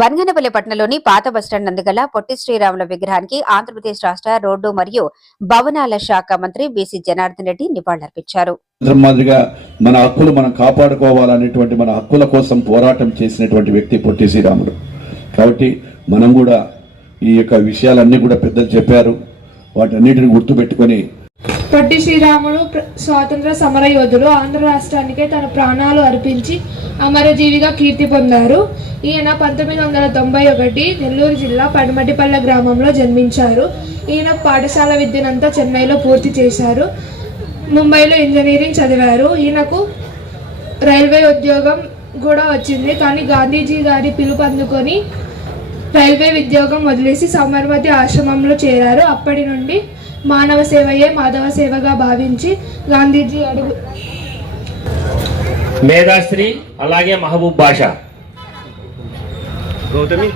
బన్గనపల్లి పట్టణంలోని పాత బస్టాండ్ నందుగల పొట్టి శ్రీరాముల విగ్రహానికి ఆంధ్రప్రదేశ్ రాష్ట్ర రోడ్డు మరియు భవనాల శాఖ మంత్రి బీసీ జనార్దన్ రెడ్డి నివాళులర్పించారు. మాదిరిగా మన హక్కులు మనం కాపాడుకోవాలనేటువంటి మన హక్కుల కోసం పోరాటం చేసినటువంటి వ్యక్తి పొట్టి శ్రీరాములు. కాబట్టి మనం కూడా ఈ యొక్క విషయాలన్నీ కూడా పెద్దలు చెప్పారు, వాటన్నిటిని గుర్తుపెట్టుకొని పొట్టి శ్రీరాములు స్వాతంత్ర సమర యోధులు. ఆంధ్ర రాష్ట్రానికే తన ప్రాణాలు అర్పించి అమరజీవిగా కీర్తి పొందారు. ఈయన 1991 నెల్లూరు జిల్లా పడమటిపల్లె గ్రామంలో జన్మించారు. ఈయన పాఠశాల విద్యనంతా చెన్నైలో పూర్తి చేశారు. ముంబైలో ఇంజనీరింగ్ చదివారు. ఈయనకు రైల్వే ఉద్యోగం కూడా వచ్చింది. కానీ గాంధీజీ గారి పిలుపు అందుకొని రైల్వే ఉద్యోగం వదిలేసి సబర్మతి ఆశ్రమంలో చేరారు. అప్పటి నుండి మానవ సేవయే మాధవ సేవగా భావించి గాంధీజీ అడుగు మేధాశ్రీ అలాగే మహబూబ్ బాషా. గౌతమి